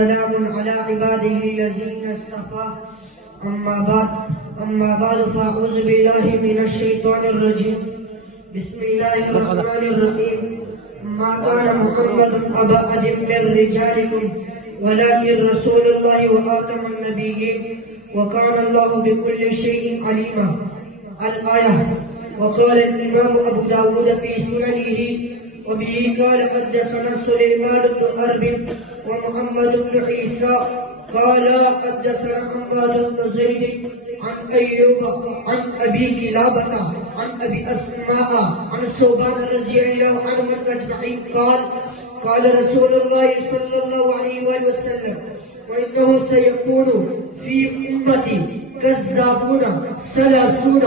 سلام على عباده الذين اصطفى أما بعد فأعوذ بالله من الشيطان الرجيم بسم الله الرحمن الرحيم ما كان محمد أبا أحد من رجالكم ولكن رسول الله وخاتم النبيين وكان الله بكل شيء عليما. الآية. وقال الإمام أبو داود في سننه وبه قال حدثنا سليمان بن حرب ومحمد بن عيسى قال حدثنا حماد بن زيد عن أيوب عن أبي كلابة عن أبي أسماء عن ثوبان رضي الله عنه أجمعين قال رسول الله صلى الله عليه وسلم وإنه سيكون في أمتي كذابون 30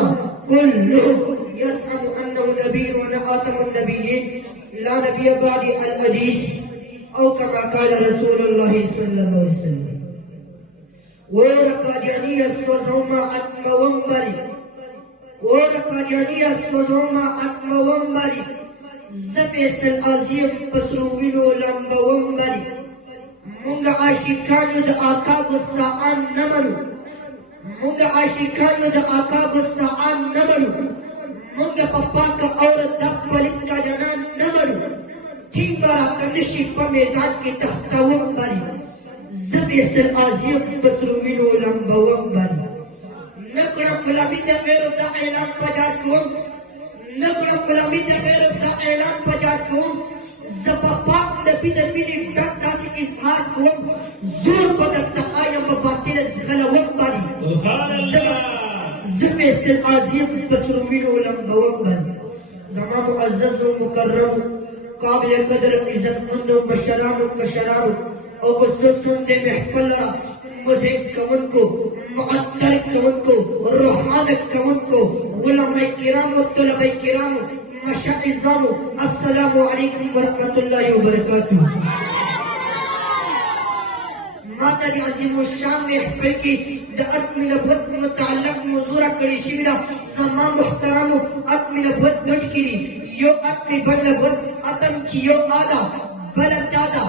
كلهم يزعم أنه نبي ونخاتم النبيين لا نبي بعد الحديث أو كما قال رسول الله صلى الله عليه وسلم. ورقاجانية سوزوما أتمومبري زبيس العظيم بسروينو لمبومبري منغا عاشقانو دا آقاب الساعان نمنو منغا پپا کا عورت دب پلک کا جنان نمنو تینگارا کنشی فمیدان کی تحتاوم بری زبیس العظیم بسروینو لمبوم بری نکڑا ملابی دا غیر دا اعلان پجات کون زبا پاک نبی نبی دک داسی اظہار کون زور بدل تقایم باطل غلوم بری زبیس العظیم بسروینو لمبوم بری. زمان معزز و مکرم قابل قدر عزت مند و مشران اور خصوصاً دے محفل مزید کون کو معطر کون کو روحانک کون کو علماء کرام و طلباء کرام مشاہدان السلام علیکم ورحمۃ اللہ وبرکاتہ. ماتا دی عظیم الشان محفل کی دا اتم نبوت متعلق موضوع کڑی شیرہ زمان محترم اتم نبوت گھٹ کری یو اتم بل نبوت اتم کی یو آدھا بلد دادا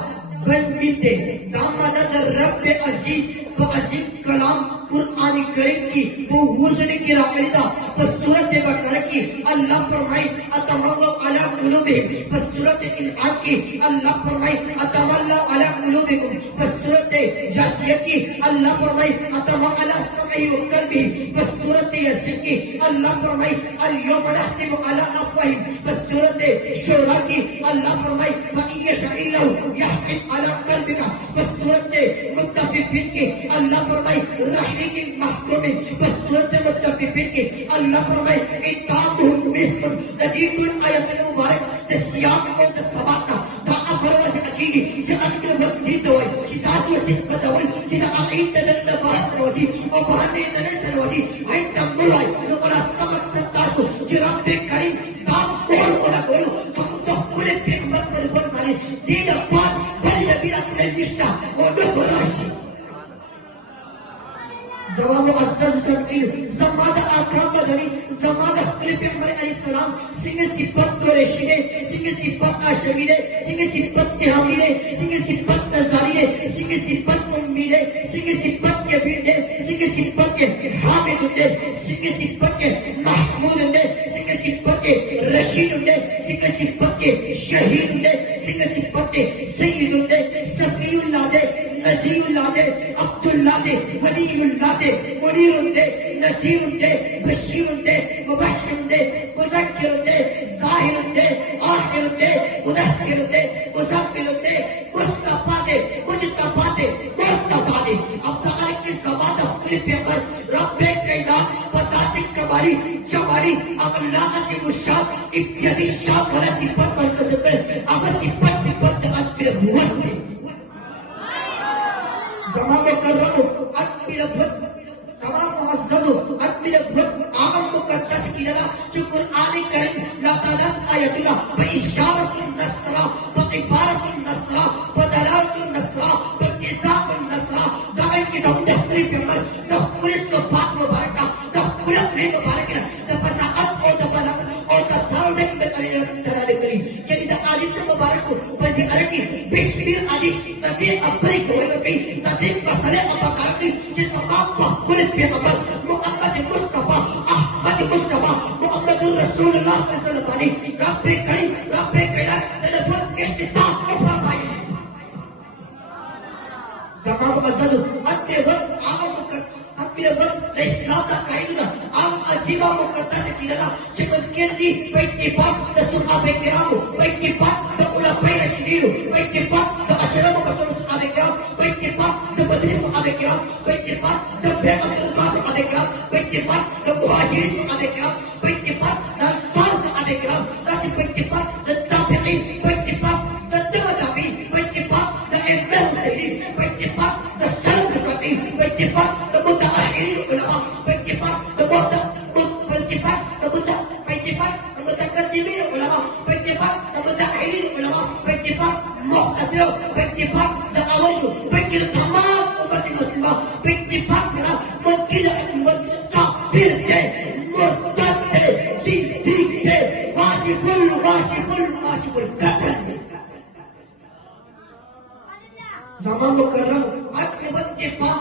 بل بیتے دامانا در رب عجیب و عجیب کلام قرآن کریم کی وہ وزن کی راقیدہ پر صورت بقرہ کی اللہ فرمائی اتم اللہ علی قلوبہم پر صورت انعام کی اللہ فرمائی اتم اللہ علی قلوبکم پر صورت جاسیت کی اللہ فرمائی اتم علی سمعی و قلبہم پر صورت یسر کی اللہ فرمائی اليوم نختم علی افواہم پر صورت شورا کی اللہ فرمائی فَإِن يَشَاءِ اللَّهُ يَحْكِمْ عَلَى قَلْبِكَ پر صورت متفقین کی اللہ فرمائی رحیق محکوم پر صورت متفقین کی اللہ فرمائی اتعامہم بسم تدیق آیت المبارک تسیاق اور تسباقنا دا افرواز حقیقی سے اکتر مقدید دوائی شتاس و صفت دوائی شتا عقید تدن نبارت سنوٹی اور بہانے تدن سنوٹی آئی تمبرائی نقرا سمک ستاسو جراب بے کریم دام اولا ہم تو پورے پیغمبر پر بلمانے دین پاک بھل نبیرات نجمشتا اور نبراشی زمان معزز سمعین زمان آقام مدنی زمان اخلی پیغمبر علیہ السلام سنگ صفت دورشینے سنگ صفت آشمینے سنگ صفت تحامینے سنگ صفت نظارینے سنگ صفت امینے سنگ صفت کبیرنے سنگ صفت کے حامد ہوندے سنگ صفت کے محمود ہوندے سنگ صفت کے رشید ہوندے سنگ صفت کے شہید ہوندے سنگ صفت کے سید ہوندے صفی اللہ دے نجی اللہ دے عبداللہ دے ولی اللہ دے منیر دے نذیر دے بشیر دے مبشر دے مذکر دے ظاہر دے آخر دے مدثر دے مزمل دے مصطفیٰ دے مجتبیٰ دے مرتضیٰ دے اب تعالی کی زبان اپنے پیغمبر رب کائنات بتاتی کمالی جمالی اللہ کی مشاق ابتدی شاق اور صفت مرکز پر اگر صفت اکبر موت دے زمان کرو اکبر بھت تمام معززو اکبر بھت عام مقدس کی جنا جو قرآن کریم لا تعداد آیت اللہ بإشارت النصرہ بقفارت النصرہ بدلالت النصرہ بقصاق النصرہ دعوی کی دفتری پیغمبر دفتری صفات مبارکہ دفتری اپنے مبارکہ دفضاعت اور دفضاعت اور دفضاعت کری یعنی دا آلی سے مبارک کو بزی عرقی بشکیر آلی تبیر اپنی گوڑ گئی تدين بصلاة أبقاتي تتقاطع كل البيغمبر محمد مصطفى أحمد مصطفى محمد رسول الله صلى الله عليه وسلم ربي كريم ربي كريم تلفون احتفال أفرمائي زمان مقدس أدنى وقت عام مقدس أدنى وقت لإسلام قائدنا عام عزيمة مقدس كنا سكن كيرتي باتفاق الصحابة الكرام باتفاق العلماء الشرير باتفاق الأشراف الصحابة الكرام باتفاق بدر الصحابة الكرام باتفاق بيع الصحابة الكرام باتفاق المهاجرين الصحابة الكرام باتفاق الأنصار الصحابة الكرام لكن باتفاق التابعين باتفاق التابعين باتفاق الأئمة المسلمين باتفاق السلف الصالحين باتفاق المتأخرين العلماء باتفاق المتقدمين العلماء باتفاق المتأخرين العلماء باتفاق معتزلة باتفاق الأوائل باتفاق تمام أمة المسلمة باتفاق ممكن أن تعبير مرتد زنديق واجب نظام مكرم عدل واتفاق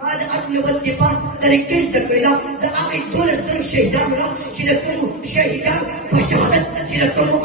ماذا أكل والاتفاق تركيز تكويلا دا أمي دولة سر شهدان ولا شنكونو شهدان وشهدت شنكونو